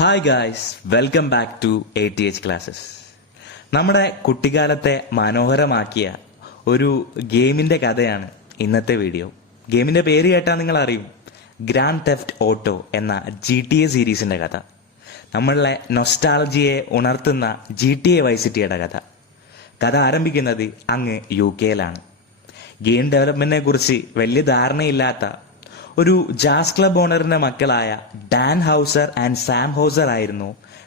Hi guys, welcome back to ATH classes. നമ്മുടെ കുട്ടിക്കാലത്തെ മനോഹരമാക്കിയ ഒരു ഗെയിമിൻ്റെ കഥയാണ് ഇന്നത്തെ വീഡിയോ. ഗെയിമിൻ്റെ പേര് കേട്ടാൽ നിങ്ങൾ അറിയും, ഗ്രാൻഡ് തെഫ്റ്റ് ഓട്ടോ എന്ന GTA സീരീസിൻ്റെ കഥ. നമ്മളുടെ നൊസ്റ്റാൾജിയെ ഉണർത്തുന്ന GTA വൈസ് സിറ്റിയുടെ കഥ ആരംഭിക്കുന്നത് അങ്ങ് UK-യിലാണ്. ഗെയിം ഡെവലപ്മെന്റിനെ കുറിച്ച് വലിയ ധാരണയില്ലാത്ത ഒരു ജാസ് ക്ലബ് ഓണറിന്റെ മക്കളായ Dan Hauser and Sam Hauser ആയിരുന്നു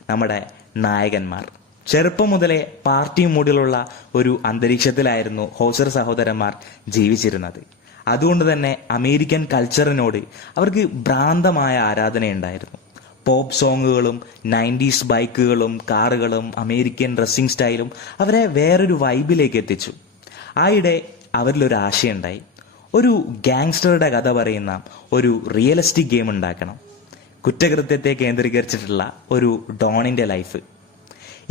നമ്മുടെ നായകന്മാർ. ചെറുപ്പം മുതലേ പാർട്ടി മൂഡിലുള്ള ഒരു അന്തരീക്ഷത്തിലായിരുന്നു ഹൗസർ സഹോദരന്മാർ ജീവിച്ചിരുന്നത്. അതുകൊണ്ട് തന്നെ അമേരിക്കൻ കൾച്ചറിനോട് അവർക്ക് ഭ്രാന്തമായ ആരാധനയുണ്ടായിരുന്നു. പോപ്പ് സോങ്ങുകളും 90s ബൈക്കുകളും കാറുകളും അമേരിക്കൻ ഡ്രസ്സിംഗ് സ്റ്റൈലും അവരെ വേറൊരു വൈബിലേക്ക് എത്തിച്ചു. ആയിടെ അവരിലൊരു ആശയമുണ്ടായി, ഒരു ഗാങ്സ്റ്ററുടെ കഥ പറയുന്ന ഒരു റിയലിസ്റ്റിക് ഗെയിം ഉണ്ടാക്കണം. കുറ്റകൃത്യത്തെ കേന്ദ്രീകരിച്ചിട്ടുള്ള ഒരു ഡോണിന്റെ ലൈഫ്.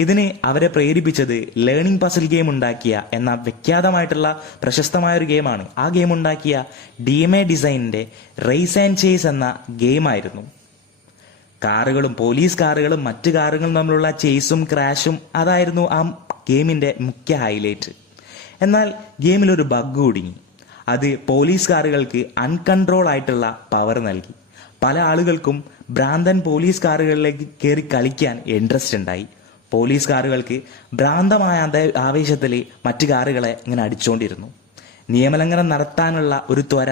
ഇതിന് അവരെ പ്രേരിപ്പിച്ചത് ലേണിംഗ് പസിൽ ഗെയിം ഉണ്ടാക്കിയ എന്ന വിഖ്യാതമായിട്ടുള്ള പ്രശസ്തമായ ഒരു ഗെയിമാണ്. ആ ഗെയിം ഉണ്ടാക്കിയ DMA ഡിസൈനിന്റെ റേസ് ആൻഡ് ചേസ് എന്ന ഗെയിമായിരുന്നു. കാറുകളും പോലീസ് കാറുകളും മറ്റു കാറുകളും തമ്മിലുള്ള ചേസും ക്രാഷും അതായിരുന്നു ആ ഗെയിമിന്റെ മുഖ്യ ഹൈലൈറ്റ്. എന്നാൽ ഗെയിമിലൊരു ബഗ് കുടുങ്ങി. അത് പോലീസ് കാറുകൾക്ക് അൺകൺട്രോൾ ആയിട്ടുള്ള പവർ നൽകി. പല ആളുകൾക്കും ഭ്രാന്തൻ പോലീസ് കാറുകളിലേക്ക് കയറി കളിക്കാൻ ഇൻട്രസ്റ്റ് ഉണ്ടായി. പോലീസ് കാറുകൾക്ക് ഭ്രാന്തമായ ആവേശത്തിൽ മറ്റു കാറുകളെ ഇങ്ങനെ അടിച്ചുകൊണ്ടിരുന്നു. നിയമലംഘനം നടത്താനുള്ള ഒരു ത്വര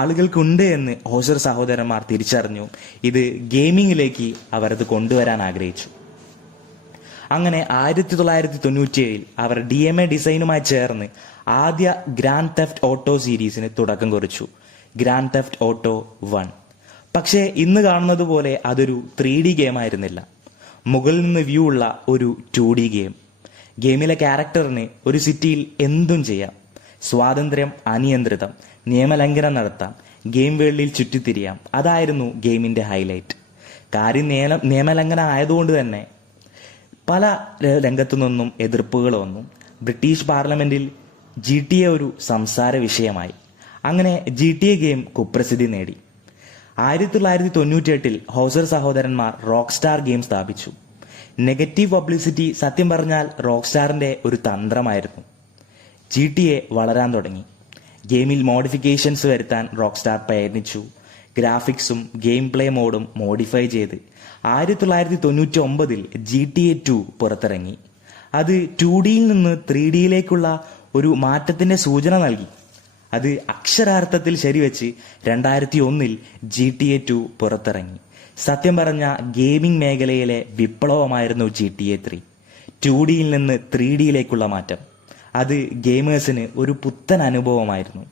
ആളുകൾക്കുണ്ട് എന്ന് ഹോസർ സഹോദരന്മാർ തിരിച്ചറിഞ്ഞു. ഇത് ഗെയിമിങ്ങിലേക്ക് അവരത് കൊണ്ടുവരാൻ ആഗ്രഹിച്ചു. അങ്ങനെ 1997 അവർ DMA ഡിസൈനുമായി ചേർന്ന് ആദ്യ ഗ്രാൻഡ് തെഫ്റ്റ് ഓട്ടോ സീരീസിന് തുടക്കം കുറിച്ചു, ഗ്രാൻഡ് തെഫ്റ്റ് ഓട്ടോ 1. പക്ഷേ ഇന്ന് കാണുന്നത് പോലെ അതൊരു 3D ഗെയിം ആയിരുന്നില്ല. മുകളിൽ നിന്ന് വ്യൂ ഉള്ള ഒരു 2D ഗെയിം. ഗെയിമിലെ ക്യാരക്ടറിന് ഒരു സിറ്റിയിൽ എന്തും ചെയ്യാം. സ്വാതന്ത്ര്യം അനിയന്ത്രിതം, നിയമലംഘനം നടത്താം, ഗെയിം വേൾഡിൽ ചുറ്റിത്തിരിയാം. അതായിരുന്നു ഗെയിമിന്റെ ഹൈലൈറ്റ്. കാര്യം നിയമലംഘനം ആയതുകൊണ്ട് തന്നെ പല രംഗത്തു നിന്നും എതിർപ്പുകൾ വന്നു. ബ്രിട്ടീഷ് പാർലമെന്റിൽ GTA ഒരു സംസാര വിഷയമായി. അങ്ങനെ GTA ഗെയിം കുപ്രസിദ്ധി നേടി. 1998 ഹൗസർ സഹോദരന്മാർ റോക്ക് സ്റ്റാർ ഗെയിം സ്ഥാപിച്ചു. നെഗറ്റീവ് പബ്ലിസിറ്റി സത്യം പറഞ്ഞാൽ റോക്ക് സ്റ്റാറിന്റെ ഒരു തന്ത്രമായിരുന്നു. GTA വളരാൻ തുടങ്ങി. ഗെയിമിൽ മോഡിഫിക്കേഷൻസ് വരുത്താൻ റോക്ക് സ്റ്റാർ പ്രയത്നിച്ചു. ഗ്രാഫിക്സും ഗെയിം പ്ലേ മോഡും മോഡിഫൈ ചെയ്ത് 1999 GTA 2 പുറത്തിറങ്ങി. അത് 2Dയിൽ നിന്ന് 3Dയിലേക്കുള്ള ഒരു മാറ്റത്തിന്റെ സൂചന നൽകി. അത് അക്ഷരാർത്ഥത്തിൽ ശരിവെച്ച് 2001 GTA 2 പുറത്തിറങ്ങി. സത്യം പറഞ്ഞ ഗെയിമിംഗ് മേഖലയിലെ വിപ്ലവമായിരുന്നു GTA 3. 2Dയിൽ നിന്ന് 3Dയിലേക്കുള്ള മാറ്റം അത് ഗെയിമേഴ്സിന് ഒരു പുത്തൻ അനുഭവമായിരുന്നു.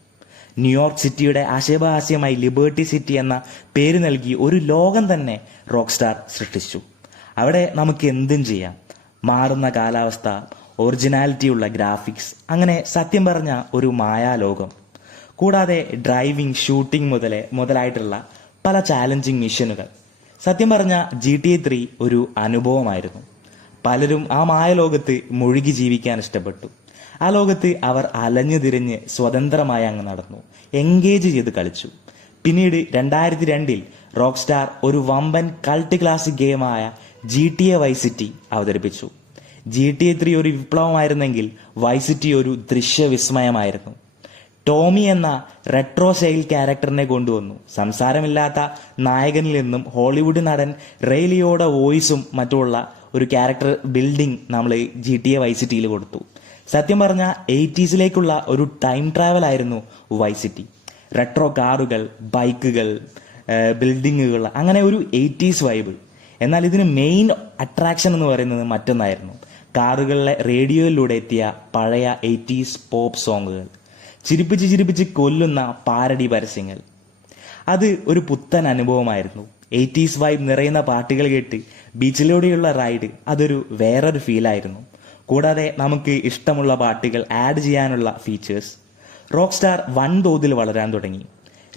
ന്യൂയോർക്ക് സിറ്റിയുടെ ആശയഭാസ്യമായി ലിബർട്ടി സിറ്റി എന്ന പേര് നൽകി ഒരു ലോകം തന്നെ റോക്ക് സ്റ്റാർ സൃഷ്ടിച്ചു. അവിടെ നമുക്ക് എന്തും ചെയ്യാം. മാറുന്ന കാലാവസ്ഥ, ഒറിജിനാലിറ്റിയുള്ള ഗ്രാഫിക്സ്, അങ്ങനെ സത്യം പറഞ്ഞ ഒരു മായാലോകം. കൂടാതെ ഡ്രൈവിംഗ്, ഷൂട്ടിംഗ് മുതലായിട്ടുള്ള പല ചാലഞ്ചിങ് മിഷനുകൾ. സത്യം പറഞ്ഞ GTA 3 ഒരു അനുഭവമായിരുന്നു. പലരും ആ മായലോകത്ത് മുഴുകി ജീവിക്കാൻ ഇഷ്ടപ്പെട്ടു. ആ ലോകത്ത് അവർ അലഞ്ഞു തിരിഞ്ഞ് സ്വതന്ത്രമായി അങ്ങ് നടന്നു, എൻഗേജ് ചെയ്ത് കളിച്ചു. പിന്നീട് 2002 റോക്ക് സ്റ്റാർ ഒരു വമ്പൻ കൾട്ട് ക്ലാസിക് ഗെയിമായ GTA വൈസ് സിറ്റി അവതരിപ്പിച്ചു. GTA 3 ഒരു വിപ്ലവമായിരുന്നെങ്കിൽ വൈസ് സിറ്റി ഒരു ദൃശ്യവിസ്മയമായിരുന്നു. ടോമി എന്ന റെട്രോ സ്റ്റൈൽ ക്യാരക്ടറിനെ കൊണ്ടുവന്നു. സംസാരമില്ലാത്ത നായകനിൽ നിന്നും ഹോളിവുഡ് നടൻ റെയ്ലിയോയുടെ വോയിസും മറ്റുള്ള ഒരു ക്യാരക്ടർ ബിൽഡിംഗ് നമ്മൾ GTA വൈസ് സിറ്റിയിൽ കൊടുത്തു. സത്യം പറഞ്ഞ 80s ഒരു ടൈം ട്രാവൽ ആയിരുന്നു വൈസ് സിറ്റി. റെട്രോ കാറുകൾ, ബൈക്കുകൾ, ബിൽഡിങ്ങുകൾ, അങ്ങനെ ഒരു 80s വൈബ്. എന്നാൽ ഇതിന് മെയിൻ അട്രാക്ഷൻ എന്ന് പറയുന്നത് മറ്റൊന്നായിരുന്നു. കാറുകളിലെ റേഡിയോയിലൂടെ എത്തിയ പഴയ 80s പോപ്പ് സോങ്ങുകൾ, ചിരിപ്പിച്ച് കൊല്ലുന്ന പാരഡി പരസ്യങ്ങൾ. അത് ഒരു പുത്തൻ അനുഭവമായിരുന്നു. 80s വൈബ് നിറയുന്ന പാട്ടുകൾ കേട്ട് ബീച്ചിലൂടെയുള്ള റൈഡ് അതൊരു വേറൊരു ഫീലായിരുന്നു. കൂടാതെ നമുക്ക് ഇഷ്ടമുള്ള പാട്ടുകൾ ആഡ് ചെയ്യാനുള്ള ഫീച്ചേഴ്സ്. റോക്ക് സ്റ്റാർ വൻതോതിൽ വളരാൻ തുടങ്ങി.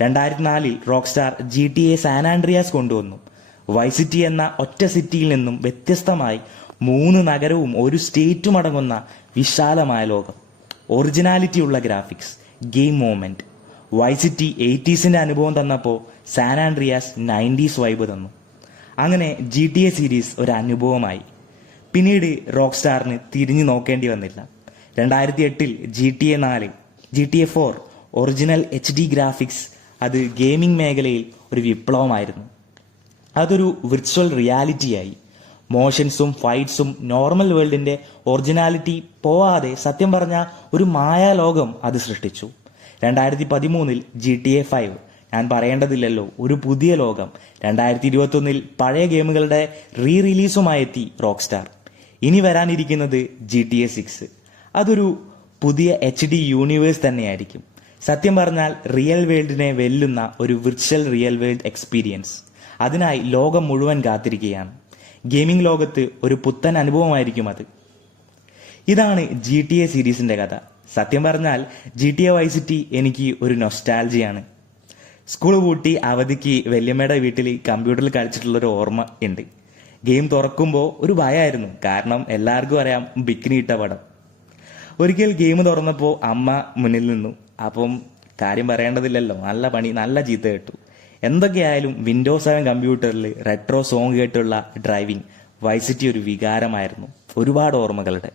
2004 rock star GTA San Andreas കൊണ്ടുവന്നു. വൈസ് സിറ്റി എന്ന ഒറ്റ സിറ്റിയിൽ നിന്നും വ്യത്യസ്തമായി 3 നഗരവും ഒരു സ്റ്റേറ്റും അടങ്ങുന്ന വിശാലമായ ലോകം. ഒറിജിനാലിറ്റിയുള്ള graphics, game movement. Vice City 80s അനുഭവം തന്നപ്പോൾ സാൻ ആൻഡ്രിയാസ് 90s വൈബ് തന്നു. അങ്ങനെ GTA സീരീസ് ഒരു അനുഭവമായി. പിന്നീട് റോക്ക് സ്റ്റാറിന് തിരിഞ്ഞു നോക്കേണ്ടി വന്നില്ല. 2008 GTA 4 ഒറിജിനൽ HD ഗ്രാഫിക്സ് അത് ഗെയിമിംഗ് മേഖലയിൽ ഒരു വിപ്ലവമായിരുന്നു. അതൊരു വിർച്വൽ റിയാലിറ്റിയായി. മോഷൻസും ഫൈറ്റ്സും നോർമൽ വേൾഡിന്റെ ഒറിജിനാലിറ്റി പോവാതെ സത്യം പറഞ്ഞ ഒരു മായാലോകം അത് സൃഷ്ടിച്ചു. 2013 GTA 5 ഞാൻ പറയേണ്ടതില്ലല്ലോ, ഒരു പുതിയ ലോകം. 2021 പഴയ ഗെയിമുകളുടെ റിലീസുമായി എത്തി റോക്ക് സ്റ്റാർ. ഇനി വരാനിരിക്കുന്നത് GTA 6. അതൊരു പുതിയ HD യൂണിവേഴ്സ് തന്നെയായിരിക്കും. സത്യം പറഞ്ഞാൽ റിയൽ വേൾഡിനെ വെല്ലുന്ന ഒരു വിർച്വൽ റിയൽ വേൾഡ് എക്സ്പീരിയൻസ്. അതിനായി ലോകം മുഴുവൻ കാത്തിരിക്കുകയാണ്. ഗെയിമിംഗ് ലോകത്ത് ഒരു പുത്തൻ അനുഭവമായിരിക്കും അത്. ഇതാണ് GTA സീരീസിന്റെ കഥ. സത്യം പറഞ്ഞാൽ GTA വൈസ് സിറ്റി എനിക്ക് ഒരു നൊസ്റ്റാൾജിയാണ്. സ്കൂൾ പൂട്ടി അവധിക്ക് വല്യമ്മയുടെ വീട്ടിൽ കമ്പ്യൂട്ടറിൽ കളിച്ചിട്ടുള്ളൊരു ഓർമ്മ ഉണ്ട്. ഗെയിം തുറക്കുമ്പോൾ ഒരു ഭയമായിരുന്നു, കാരണം എല്ലാവർക്കും അറിയാം ബിക്കിനി ഇട്ട പടം. ഒരിക്കൽ ഗെയിം തുറന്നപ്പോൾ അമ്മ മുന്നിൽ നിന്നു. അപ്പം കാര്യം പറയേണ്ടതില്ലല്ലോ, നല്ല പണി, നല്ല ചീത്ത കേട്ടു. എന്തൊക്കെയായാലും വിൻഡോസ് 7 കമ്പ്യൂട്ടറിൽ റെട്രോ സോങ് കേട്ടുള്ള ഡ്രൈവിംഗ് വൈസ് സിറ്റി ഒരു വികാരമായിരുന്നു. ഒരുപാട് ഓർമ്മകളുടെ